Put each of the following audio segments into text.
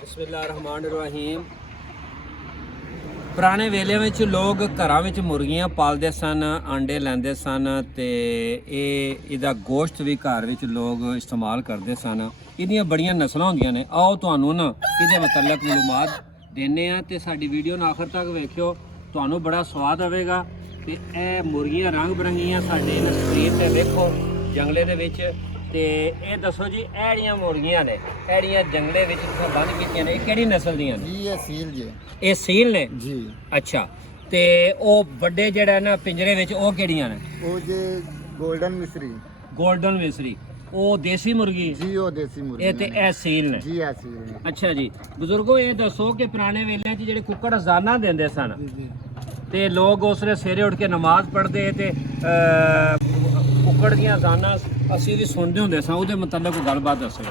ਬਿਸਮਿਲ੍ਲਾਹਿਰਰਹਿਮਾਨਿਰਰਹੀਮ। ਪੁਰਾਣੇ ਵੇਲੇ ਵਿੱਚ ਲੋਕ ਘਰਾਂ ਵਿੱਚ ਮੁਰਗੀਆਂ ਪਾਲਦੇ ਸਨ, ਆਂਡੇ ਲੈਂਦੇ ਸਨ ਤੇ ਇਹਦਾ ਗੋਸ਼ਤ ਵੀ ਘਰ ਵਿੱਚ ਲੋਕ ਇਸਤੇਮਾਲ ਕਰਦੇ ਸਨ। ਇਹਦੀਆਂ ਬੜੀਆਂ ਨਸਲਾਂ ਹੁੰਦੀਆਂ ਨੇ। ਆਓ ਤੁਹਾਨੂੰ ਨਾ ਇਹਦੇ ਮੁਤਲਕ ਮਾਲੂਮਾਤ ਦੇਣੇ ਆ ਤੇ ਸਾਡੀ ਵੀਡੀਓ ਨੂੰ ਆਖਰ ਤੱਕ ਵੇਖਿਓ, ਤੁਹਾਨੂੰ ਬੜਾ ਸਵਾਦ ਆਵੇਗਾ। ਤੇ ਇਹ ਮੁਰਗੀਆਂ ਰੰਗ ਬਰੰਗੀਆਂ ਸਾਡੇ ਇਹਨਾਂ ਸਕਰੀਨ ਤੇ ਵੇਖੋ ਜੰਗਲੇ ਦੇ ਵਿੱਚ। ਤੇ ਇਹ ਦੱਸੋ ਜੀ, ਇਹ ਜਿਹੜੀਆਂ ਮੁਰਗੀਆਂ ਨੇ, ਇਹ ਜਿਹੜੀਆਂ ਜੰਗਲੇ ਵਿੱਚ ਬੰਦ ਕੀਤੀਆਂ ਨੇ, ਇਹ ਕਿਹੜੀ ਨਸਲ ਦੀਆਂ ਨੇ? ਜੀ ਇਹ ਸੀਲ ਜੀ। ਇਹ ਸੀਲ ਨੇ ਜੀ। ਅੱਛਾ, ਤੇ ਉਹ ਵੱਡੇ ਜਿਹੜਾ ਨਾ ਪਿੰਜਰੇ ਵਿੱਚ, ਉਹ ਕਿਹੜੀਆਂ ਨੇ? ਉਹ ਜੇ ਗੋਲਡਨ ਮਿਸਰੀ। ਗੋਲਡਨ ਮਿਸਰੀ, ਉਹ ਦੇਸੀ ਮੁਰਗੀ? ਜੀ ਉਹ ਦੇਸੀ ਮੁਰਗੀ। ਇਹ ਤੇ ਇਹ ਸੀਲ ਨੇ? ਜੀ ਇਹ ਸੀਲ ਨੇ। ਅੱਛਾ ਜੀ ਬਜ਼ੁਰਗੋ, ਇਹ ਦੱਸੋ ਕਿ ਪੁਰਾਣੇ ਵੇਲਿਆਂ 'ਚ ਜਿਹੜੇ ਕੁੱਕੜ ਅਜ਼ਾਨਾਂ ਦਿੰਦੇ ਸਨ ਤੇ ਲੋਕ ਉਸਲੇ ਸਵੇਰੇ ਉੱਠ ਕੇ ਨਮਾਜ਼ ਪੜ੍ਹਦੇ ਤੇ ਕੁੱਕੜ ਦੀਆਂ ਅਜ਼ਾਨਾਂ ਅਸੀਂ ਵੀ ਸੁਣਦੇ ਹੁੰਦੇ ਸਾਂ, ਉਹਦੇ ਮੁਤਲਕ ਕੋਈ ਗੱਲਬਾਤ ਦੱਸੋ।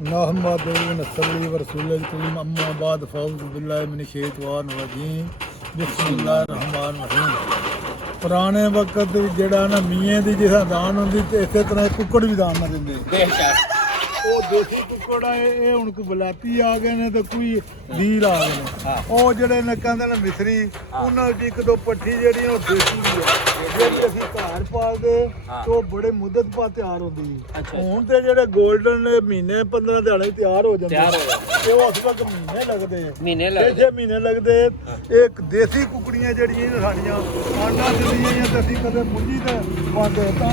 ਮੁਹੰਮਦ ਨਸਲੀ व रसूल करीम अम्मा बाद फ़ौज़ बिल्लाहि मिन शैतान रजीम बिस्मिल्लाहिर्रहमानिर्रहीम। ਪੁਰਾਣੇ ਵਕਤ ਜਿਹੜਾ ਨਾ ਮੀਆਂ ਦੀ ਜਿਹੜਾ ਦਾਨ ਹੁੰਦੀ ਤੇ ਇਸੇ ਤਰ੍ਹਾਂ ਕੁੱਕੜ ਵੀ ਦਾਨ ਨਾ ਦਿੰਦੇ। ਬੇਸ਼ੱਕ ਉਹ ਦੇਸੀ ਕੁੱਕੜ ਆ, ਇਹ ਹੁਣ ਕੋਈ ਬਲਾਤੀ ਆ ਗਏ ਨੇ ਤੇ ਕੋਈ ਵੀਰ ਆ ਗਏ ਨੇ। ਉਹ ਜਿਹੜੇ ਨੇ ਕਹਿੰਦੇ ਨੇ ਮਿਸਰੀ, ਉਹਨਾਂ ਦੀ ਇੱਕ ਦੋ ਪੱਠੀ ਜਿਹੜੀ ਉਹ ਦੇਸੀ ਦੀ ਆ, ਜਿਹੜੀ ਅਸੀਂ ਘਰ ਪਾਲਦੇ ਤੇ ਉਹ ਬੜੇ ਮੁੱਦਤ ਪਾ ਤਿਆਰ ਹੁੰਦੀ। ਹੁਣ ਤੇ ਜਿਹੜੇ 골ਡਨ ਨੇ ਮਹੀਨੇ 15 ਦਿਹਾੜੇ ਤਿਆਰ ਹੋ ਜਾਂਦੇ ਤੇ ਉਹ ਉਸ ਵਕਤ ਮਹੀਨੇ ਲੱਗਦੇ, ਮਹੀਨੇ 6 ਮਹੀਨੇ ਲੱਗਦੇ। ਇੱਕ ਦੇਸੀ ਕੁਕੜੀਆਂ ਜਿਹੜੀਆਂ ਸਾਡੀਆਂ ਆਂਡਾ ਦਿੰਦੀਆਂ ਤੇ ਅਸੀਂ ਕਦੇ ਮੁੰਜੀ ਤੇ ਪਾਉਂਦੇ ਤਾਂ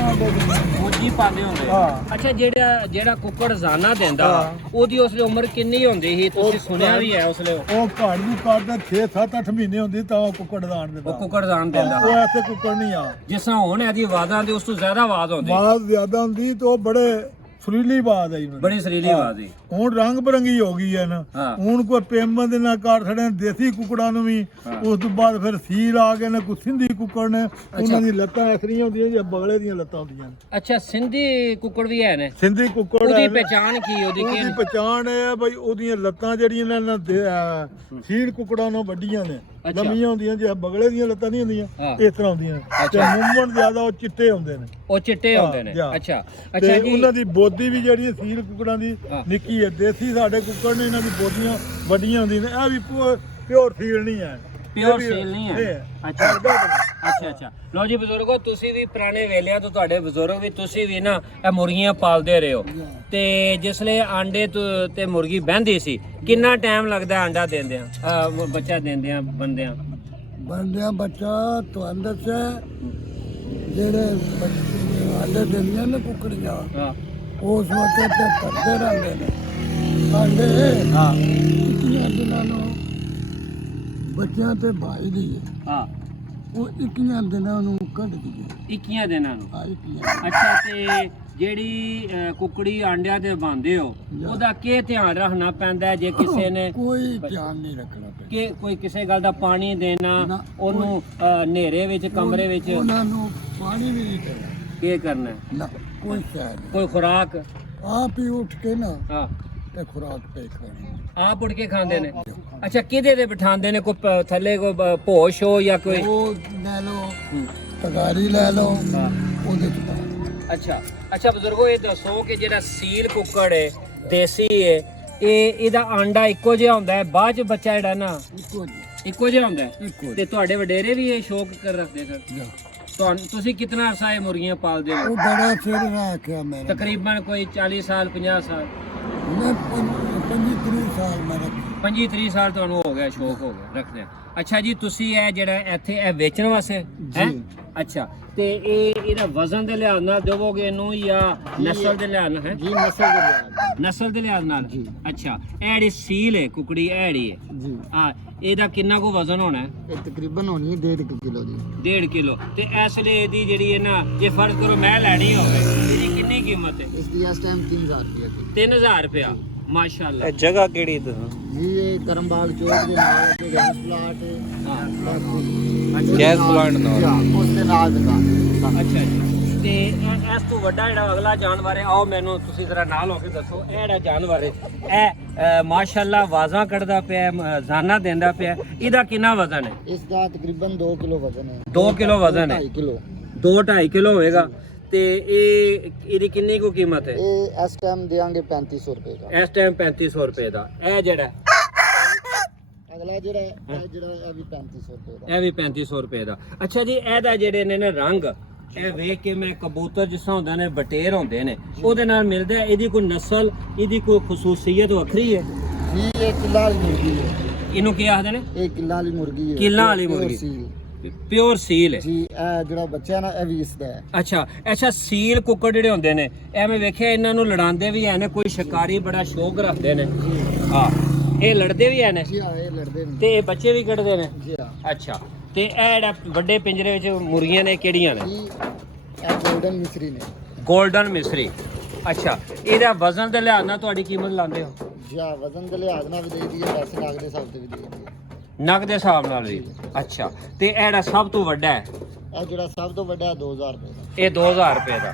ਮੁੰਜੀ ਪਾਉਂਦੇ ਹੁੰਦੇ। ਅੱਛਾ, ਜਿਹੜਾ ਕੁੱਕੜ ਜ਼ਾਨਾ ਦਿੰਦਾ ਉਹਦੀ ਉਸਲੇ ਉਮਰ ਕਿੰਨੀ ਹੁੰਦੀ ਸੀ? ਤੁਸੀਂ ਸੁਣਿਆ ਵੀ ਹੈ ਉਸਲੇ ਉਹ ਘੜ ਨੂੰ ਕਰਦਾ 6 7 8 ਮਹੀਨੇ ਹੁੰਦੀ ਤਾਂ ਉਹ ਕੁੱਕੜ ਦਾਣ ਦਿੰਦਾ। ਉਹ ਕੁੱਕੜ ਦਾਣ ਦਿੰਦਾ। ਉਹ ਐਸੇ ਕੁੱਕੜ ਨਹੀਂ ਆ ਜਿਸ ਤਰ੍ਹਾਂ ਹੁਣ ਇਹਦੀ ਆਵਾਜ਼ਾਂ ਦੀ ਉਸ ਤੋਂ ਜ਼ਿਆਦਾ ਆਵਾਜ਼ ਹੁੰਦੀ, ਆਵਾਜ਼ ਜ਼ਿਆਦਾ ਹੁੰਦੀ ਤੇ ਉਹ ਬੜੇ ਸੁਰੀਲੀ ਆਵਾਜ਼ ਆਈ। ਬੜੀ ਸੁਰੀਲੀ ਆਵਾਜ਼ ਹੈ। ਹੁਣ ਰੰਗ ਬਰੰਗੀ ਹੋ ਗਈ ਹੈ ਨਾ। ਹੁਣ ਕੋਈ ਪੇਮਨ ਦੇ ਨਾਲ ਕਰ ਛੜੇ ਦੇਸੀ ਕੁੱਕੜਾਂ ਨੂੰ ਵੀ। ਉਸ ਤੋਂ ਬਾਅਦ ਫਿਰ ਸੀਲ ਆ ਗਏ ਨੇ, ਕੋਈ ਸਿੰਧੀ ਕੁੱਕੜ ਨੇ, ਉਹਨਾਂ ਦੀ ਲੱਤਾਂ ਐਸਰੀਆਂ ਹੁੰਦੀਆਂ ਜਾਂ ਬਗਲੇ ਦੀਆਂ ਲੱਤਾਂ ਹੁੰਦੀਆਂ। ਅੱਛਾ, ਸਿੰਧੀ ਕੁੱਕੜ ਵੀ ਹੈ ਨੇ? ਸਿੰਧੀ ਕੁੱਕੜ ਉਹਦੀ ਪਛਾਣ ਕੀ? ਉਹਦੀ ਪਛਾਣ ਇਹ ਆ ਬਈ ਉਹਦੀਆਂ ਲੱਤਾਂ ਜਿਹੜੀਆਂ ਨੇ ਸੀਲ ਕੁੱਕੜਾਂ ਨਾਲੋਂ ਵੱਡੀਆਂ ਨੇ, ਲੰਮੀਆਂ ਹੁੰਦੀਆਂ, ਜੇ ਬਗਲੇ ਦੀਆਂ ਲੱਤਾਂ ਨਹੀਂ ਹੁੰਦੀਆਂ ਇਸ ਤਰ੍ਹਾਂ ਹੁੰਦੀਆਂ। ਤੇ ਮੂਵਮੈਂਟ ਜ਼ਿਆਦਾ ਉਹ ਚਿੱਟੇ ਹੁੰਦੇ ਨੇ। ਉਹ ਚਿੱਟੇ ਹੁੰਦੇ ਨੇ। ਅੱਛਾ ਅੱਛਾ ਜੀ। ਉਹਨਾਂ ਦੀ ਬੋਦੀ ਵੀ ਜਿਹੜੀ ਸੀਲ ਕੁੱਕੜਾਂ ਦੀ ਨਿੱਕੀ ਹੈ। ਦੇਸੀ ਸਾਡੇ ਕੁੱਕੜ ਨੇ, ਇਹਨਾਂ ਦੀ ਬੋਦੀਆਂ ਵੱਡੀਆਂ ਹੁੰਦੀਆਂ ਨੇ। ਇਹ ਵੀ ਪਿਓਰ ਸੀਲ ਨਹੀਂ ਹੈ। ਪਿਓਰ ਸੀਲ ਨਹੀਂ ਹੈ। ਅੱਛਾ ਅੱਛਾ ਅੱਛਾ। ਲਓ ਜੀ ਬਜ਼ੁਰਗੋ, ਤੁਸੀਂ ਵੀ ਪੁਰਾਣੇ ਵੇਲਿਆਂ ਤੋਂ, ਤੁਹਾਡੇ ਬਜ਼ੁਰਗ ਵੀ, ਤੁਸੀਂ ਵੀ ਨਾ ਇਹ ਮੁਰਗੀਆਂ ਪਾਲਦੇ ਰਹੇ ਹੋ। ਤੇ ਜਿਸਲੇ ਆਂਡੇ ਤੇ ਮੁਰਗੀ ਬਹਿੰਦੀ ਸੀ, ਕਿੰਨਾ ਟਾਈਮ ਲੱਗਦਾ ਆਂਡਾ ਦਿੰਦਿਆਂ, ਬੱਚਾ ਦਿੰਦਿਆਂ, ਬੰਦਿਆਂ ਬੱਚਾ ਤੁਹਾਨੂੰ ਦੱਸਿਆ ਜਿਹੜੇ ਆਂਡੇ ਦਿੰਦੀਆਂ ਨੇ ਕੁੱਕੜੀਆਂ, ਉਸ ਵਕਤ ਤੇ ਕਰਦੇ ਰਹਿੰਦੇ ਨੇ ਆਂਡੇ। ਇੱਕੀਆਂ ਦਿਨਾਂ ਨੂੰ ਬੱਚਿਆਂ ਤੇ ਭਾਈ ਦੀ ਉਹ 21 ਦਿਨਾਂ ਨੂੰ ਕੱਢ ਦਈਏ। 21 ਦਿਨਾਂ ਨੂੰ? ਅੱਛਾ, ਤੇ ਜਿਹੜੀ ਕੁੱਕੜੀ ਆਂਡਿਆਂ ਤੇ ਬਾਂਦੇ ਹੋ, ਉਹਦਾ ਕੀ ਧਿਆਨ ਰੱਖਣਾ ਪੈਂਦਾ? ਜੇ ਕਿਸੇ ਨੇ ਕੋਈ ਧਿਆਨ ਨਹੀਂ ਰੱਖਣਾ ਕਿ ਕੋਈ ਕਿਸੇ ਗੱਲ ਦਾ ਪਾਣੀ ਦੇਣਾ, ਉਹਨੂੰ ਹਨੇਰੇ ਵਿੱਚ ਕਮਰੇ ਵਿੱਚ ਉਹਨਾਂ ਨੂੰ ਪਾਣੀ ਵੀ ਨਹੀਂ ਦੇਣਾ। ਕੀ ਕਰਨਾ? ਨਾ ਕੋਈ ਸ਼ਾਇਦ ਕੋਈ ਖੁਰਾਕ ਆਪ ਹੀ ਉੱਠ ਕੇ ਨਾ ਤੇ ਖੁਰਾਕ ਪੇ ਖਾਣੀ, ਆਪ ਉੱਠ ਕੇ ਖਾਂਦੇ ਨੇ। ਅੱਛਾ, ਕਿਹਦੇ ਤੇ ਬਿਠਾਉਂਦੇ ਨੇ? ਕੋਈ ਥੱਲੇ ਕੋਈ ਭੋਸ਼ ਹੋ ਜਾਂ ਕੋਈ? ਉਹ ਲੈ ਲਓ, ਤਗਾਰੀ ਲੈ ਲਓ, ਉਹਦੇ ਚ ਪਾ। ਅੱਛਾ ਅੱਛਾ ਬਜ਼ੁਰਗੋ, ਇਹ ਦੱਸੋ ਕਿ ਜਿਹੜਾ ਸੀਲ ਕੁੱਕੜ ਹੈ, ਦੇਸੀ ਹੈ, ਇਹਦਾ ਆਂਡਾ ਇੱਕੋ ਜਿਹਾ ਹੁੰਦਾ ਹੈ? ਬਾਅਦ ਚ ਬੱਚਾ ਜਿਹੜਾ ਨਾ ਇੱਕੋ ਜਿਹਾ ਹੁੰਦਾ ਹੈ? ਤੇ ਤੁਹਾਡੇ ਵਡੇਰੇ ਵੀ ਇਹ ਸ਼ੌਕ ਕਰ ਰੱਖਦੇ ਸਰ? ਤੁਸੀਂ ਕਿਤਨਾ ਅਰਸਾ ਇਹ ਮੁਰਗੀਆਂ ਪਾਲਦੇ ਹੋ? ਉਹ ਬੜਾ ਚਿਰ ਰੱਖਿਆ ਮੈਂ, ਤਕਰੀਬਨ ਕੋਈ 40 ਸਾਲ 50 ਸਾਲ? ਮੈਂ 25 ਸਾਲ ਮੈਂ ਰੱਖਿਆ। 25 ਸਾਲ ਤੁਹਾਨੂੰ ਹੋ ਗਿਆ, ਸ਼ੌਕ ਹੋ ਗਿਆ ਰੱਖਦੇ। ਅੱਛਾ ਜੀ, ਤੁਸੀਂ ਇਹ ਜਿਹੜਾ ਇੱਥੇ ਇਹ ਵੇਚਣ ਵਾਸਤੇ ਹੈ? ਅੱਛਾ, ਤੇ ਇਹਦਾ ਵਜ਼ਨ ਦੇ ਲਿਹਾਜ਼ ਨਾਲ ਦੇਵੋਗੇ ਇਹਨੂੰ ਜਾਂ ਨਸਲ ਦੇ ਲਿਹਾਜ਼ ਨਾਲ? ਹੈ ਜੀ, ਨਸਲ ਦੇ ਲਿਹਾਜ਼ ਨਾਲ। ਅੱਛਾ, ਇਹ ਜਿਹੜੀ ਸੀਲ ਹੈ ਕੁਕੜੀ, ਇਹ ਜਿਹੜੀ ਹੈ ਜੀ, ਇਹਦਾ ਕਿੰਨਾ ਕੋ ਵਜ਼ਨ ਹੋਣਾ ਹੈ? ਇਹ ਤਕਰੀਬਨ ਹੋਣੀ ਹੈ 1.5 ਕਿਲੋ ਦੀ। 1.5 ਕਿਲੋ। ਤੇ ਇਸ ਲਈ ਇਹਦੀ ਜਿਹੜੀ ਹੈ ਨਾ, ਜੇ ਫਰਜ਼ ਕਰੋ ਮੈਂ ਲੈਣੀ ਹੋਵੇ, ਇਹਦੀ ਕਿੰਨੀ ਕੀਮਤ ਹੈ? ਇਸ ਦੀ ਇਸ ਟਾਈਮ 3000 ਰੁਪਏ। 3000 ਰੁਪਇਆ? ਮਾਸ਼ਾਅੱਲਾ। ਇਹ ਜਗ੍ਹਾ ਕਿਹੜੀ ਤੇ? ਜੀ ਇਹ ਕਰਮਬਾਗ ਚੌਕ ਦੇ ਨਾਲ ਤੇ ਗੈਸ ਪਲਾਂਟ ਗੈਸ ਪਲਾਂਟ ਨਾਲ ਉਸ ਦੇ ਨਾਲ ਦੁਕਾਨ। ਅੱਛਾ ਜੀ। ਤੇ ਇਸ ਤੋਂ ਵੱਡਾ ਜਿਹੜਾ ਅਗਲਾ ਜਾਨਵਰ ਹੈ, ਆਓ ਮੈਨੂੰ ਤੁਸੀਂ ਜ਼ਰਾ ਨਾਲ ਹੋ ਕੇ ਦੱਸੋ। ਇਹ ਜਿਹੜਾ ਜਾਨਵਰ ਹੈ, ਇਹ ਮਾਸ਼ਾਅੱਲਾ ਆਵਾਜ਼ਾਂ ਕੱਢਦਾ ਪਿਆ, ਜ਼ਾਨਾ ਦਿੰਦਾ ਪਿਆ, ਇਹਦਾ ਕਿੰਨਾ ਵਜ਼ਨ ਹੈ? ਇਸ ਦਾ ਤਕਰੀਬਨ 2 ਕਿਲੋ ਵਜ਼ਨ ਹੈ। 2 ਕਿਲੋ ਵਜ਼ਨ ਹੈ? 2.5 ਕਿਲੋ। 2-2.5 ਕਿਲੋ ਹੋਵੇਗਾ ਤੇ ਇਹਦੀ ਕਿੰਨੀ ਕੁ ਕੀਮਤ ਹੈ? ਇਹ ਇਸ ਟਾਈਮ ਦੇਾਂਗੇ 3500 ਰੁਪਏ ਦਾ। ਇਸ ਟਾਈਮ 3500 ਰੁਪਏ ਦਾ। ਇਹ ਜਿਹੜਾ ਅਗਲਾ ਜਿਹੜਾ ਇਹ ਵੀ 3500 ਰੁਪਏ ਦਾ। ਇਹ ਵੀ 3500 ਰੁਪਏ ਦਾ। ਅੱਛਾ ਜੀ, ਇਹਦਾ ਜਿਹੜੇ ਨੇ ਰੰਗ ਇਹ ਵੇਖ ਕੇ ਮੈਂ ਕਬੂਤਰ ਜਿਸ ਤਰ੍ਹਾਂ ਹੁੰਦੇ ਨੇ ਬਟੇਰ ਹੁੰਦੇ ਨੇ ਉਹਦੇ ਨਾਲ ਮਿਲਦਾ। ਇਹਦੀ ਕੋਈ ਨਸਲ, ਇਹਦੀ ਕੋਈ ਖਸੂਸੀਅਤ ਵੱਖਰੀ ਹੈ ਜੀ? ਇਹ ਕਿੱਲਾ ਵਾਲੀ ਮੁਰਗੀ ਹੈ। ਇਹਨੂੰ ਕੀ ਆਖਦੇ ਨੇ? ਇਹ ਕਿੱਲਾ ਵਾਲੀ ਮੁਰਗੀ ਹੈ। ਕਿੱਲਾ ਵਾਲੀ ਮੁਰਗੀ, ਪਿਓਰ ਸੀਲ ਹੈ ਜੀ। ਇਹ ਜਿਹੜਾ ਬੱਚਾ ਨਾ ਇਹ ਵੀ ਇਸ ਦਾ ਹੈ। ਅੱਛਾ ਸੀਲ ਕੁੱਕੜ ਜਿਹੜੇ ਹੁੰਦੇ ਨੇ ਇਹ ਮੈਂ ਵੇਖਿਆ ਇਹਨਾਂ ਨੂੰ ਲੜਾਉਂਦੇ ਵੀ ਹੈ ਨੇ, ਕੋਈ ਸ਼ਿਕਾਰੀ ਬੜਾ ਸ਼ੌਕ ਰੱਖਦੇ ਨੇ। ਹਾਂ, ਇਹ ਲੜਦੇ ਵੀ ਹੈ ਨੇ ਜੀ। ਹਾਂ, ਇਹ ਲੜਦੇ ਨੇ ਤੇ ਇਹ ਬੱਚੇ ਵੀ ਕੱਢਦੇ ਨੇ। ਜੀ ਹਾਂ। ਅੱਛਾ, ਤੇ ਇਹ ਜਿਹੜਾ ਵੱਡੇ ਪਿੰਜਰੇ ਵਿੱਚ ਮੁਰਗੀਆਂ ਨੇ ਕਿਹੜੀਆਂ ਨੇ? ਜੀ ਇਹ ਗੋਲਡਨ ਮਿਸਰੀ ਨੇ। ਗੋਲਡਨ ਮਿਸਰੀ। ਅੱਛਾ, ਇਹਦਾ ਵਜ਼ਨ ਦੇ ਲਿਹਾਜ਼ ਨਾਲ ਤੁਹਾਡੀ ਕੀਮਤ ਲਾਉਂਦੇ ਹੋ? ਜੀ ਹਾਂ, ਵਜ਼ਨ ਦੇ ਲਿਹਾਜ਼ ਨਾਲ ਵੀ ਦੇ ਦਈਏ, ਪੈਸੇ ਲੱਗ ਦੇ ਹਿਸਾਬ ਤੇ ਵੀ ਦੇ ਦਈਏ। ਨਗ ਦੇ ਹਿਸਾਬ ਨਾਲ ਵੀ? ਅੱਛਾ, ਤੇ ਇਹ ਜਿਹੜਾ ਸਭ ਤੋਂ ਵੱਡਾ ਹੈ ਇਹ ਜਿਹੜਾ ਸਭ ਤੋਂ ਵੱਡਾ 2000 ਰੁਪਏ ਦਾ। ਇਹ 2000 ਰੁਪਏ ਦਾ।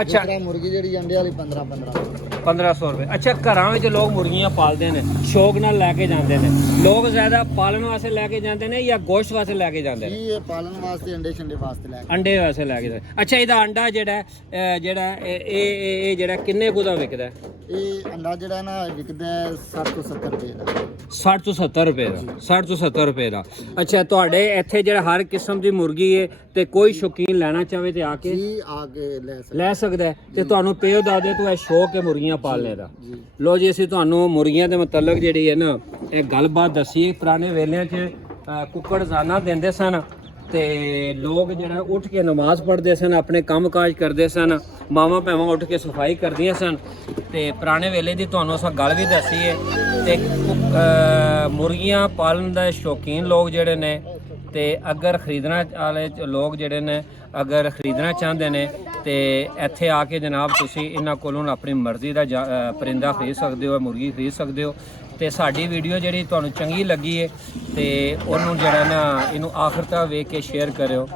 ਅੱਛਾ, ਦੂਸਰਾ ਮੁਰਗੀ ਜਿਹੜੀ ਅੰਡੇ ਵਾਲੀ 1500 ਰੁਪਏ। ਅੱਛਾ, ਘਰਾਂ ਵਿੱਚ ਲੋਕ ਮੁਰਗੀਆਂ ਪਾਲਦੇ ਨੇ, ਸ਼ੌਕ ਨਾਲ ਲੈ ਕੇ ਜਾਂਦੇ ਨੇ। ਲੋਕ ਜ਼ਿਆਦਾ ਪਾਲਣ ਵਾਸਤੇ ਲੈ ਕੇ ਜਾਂਦੇ ਨੇ ਜਾਂ ਗੋਸ਼ਤ ਵਾਸਤੇ ਲੈ ਕੇ ਜਾਂਦੇ ਨੇ? ਜੀ ਇਹ ਪਾਲਣ ਵਾਸਤੇ, ਅੰਡੇ ਛੰਡੇ ਵਾਸਤੇ ਲੈ ਕੇ। ਅੰਡੇ ਵਾਸਤੇ ਲੈ ਕੇ ਜਾਂਦੇ। ਅੱਛਾ, ਇਹਦਾ ਅੰਡਾ ਜਿਹੜਾ ਇਹ ਜਿਹੜਾ ਕਿੰਨੇ ਕੁ ਦਾ ਵਿਕਦਾ? ਇਹ ਅੰਡਾ ਜਿਹੜਾ ਨਾ ਵਿਕਦਾ 60 ਤੋਂ 70 ਰੁਪਏ ਦਾ। 60 ਤੋਂ 70 ਰੁਪਏ ਦਾ। 60 ਤੋਂ 70 ਰੁਪਏ ਦਾ। ਅੱਛਾ, ਤੁਹਾਡੇ ਇੱਥੇ ਜਿਹੜਾ ਹਰ ਕਿਸਮ ਦੀ ਮੁਰਗੀ ਹੈ ਤੇ ਕੋਈ ਸ਼ੌਕੀਨ ਲੈਣਾ ਚਾਹਵੇ ਤੇ ਆ ਕੇ ਜੀ ਆ ਕੇ ਲੈ ਸਕਦਾ ਹੈ। ਤੇ ਤੁਹਾਨੂੰ ਪਿਓ ਦਾਦੇ ਤੋਂ ਇਹ ਸ਼ੌਕ ਹੈ ਮੁਰਗੀਆਂ ਪਾਲਣੇ ਦਾ। ਜੀ। ਲੋ ਜੀ, ਅਸੀਂ ਤੁਹਾਨੂੰ ਮੁਰਗੀਆਂ ਦੇ ਮੁਤਲਕ ਜਿਹੜੀ ਹੈ ਨਾ ਇਹ ਗੱਲਬਾਤ ਦੱਸੀ। ਪੁਰਾਣੇ ਵੇਲਿਆਂ 'ਚ ਕੁੱਕੜ ਜ਼ਾਨਾ ਦਿੰਦੇ ਸਨ ਤੇ ਲੋਕ ਜਿਹੜਾ ਉੱਠ ਕੇ ਨਮਾਜ਼ ਪੜ੍ਹਦੇ ਸਨ, ਆਪਣੇ ਕੰਮਕਾਜ ਕਰਦੇ ਸਨ, ਮਾਵਾਂ ਭੈਵਾਂ ਉੱਠ ਕੇ ਸਫਾਈ ਕਰਦੀਆਂ ਸਨ। ਤੇ ਪੁਰਾਣੇ ਵੇਲੇ ਦੀ ਤੁਹਾਨੂੰ ਅਸਾਂ ਗੱਲ ਵੀ ਦੱਸੀ ਹੈ। ਤੇ ਮੁਰਗੀਆਂ ਪਾਲਣ ਦੇ ਸ਼ੌਕੀਨ ਲੋਕ ਜਿਹੜੇ ਨੇ ਤੇ ਅਗਰ ਖਰੀਦਣਾ ਵਾਲੇ ਲੋਕ ਜਿਹੜੇ ਨੇ ਅਗਰ ਖਰੀਦਣਾ ਚਾਹੁੰਦੇ ਨੇ ਤੇ ਇੱਥੇ ਆ ਕੇ ਜਨਾਬ ਤੁਸੀਂ ਇਹਨਾਂ ਕੋਲੋਂ ਆਪਣੀ ਮਰਜ਼ੀ ਦਾ ਪਰਿੰਦਾ ਖਰੀਦ ਸਕਦੇ ਹੋ, ਮੁਰਗੀ ਖਰੀਦ ਸਕਦੇ ਹੋ। ਤੇ ਸਾਡੀ ਵੀਡੀਓ ਜਿਹੜੀ ਤੁਹਾਨੂੰ ਚੰਗੀ ਲੱਗੀ ਹੈ ਤੇ ਉਹਨੂੰ ਜਿਹੜਾ ਨਾ ਇਹਨੂੰ ਆਖਰ ਤੱਕ ਵੇਖ ਕੇ ਸ਼ੇਅਰ ਕਰਿਓ।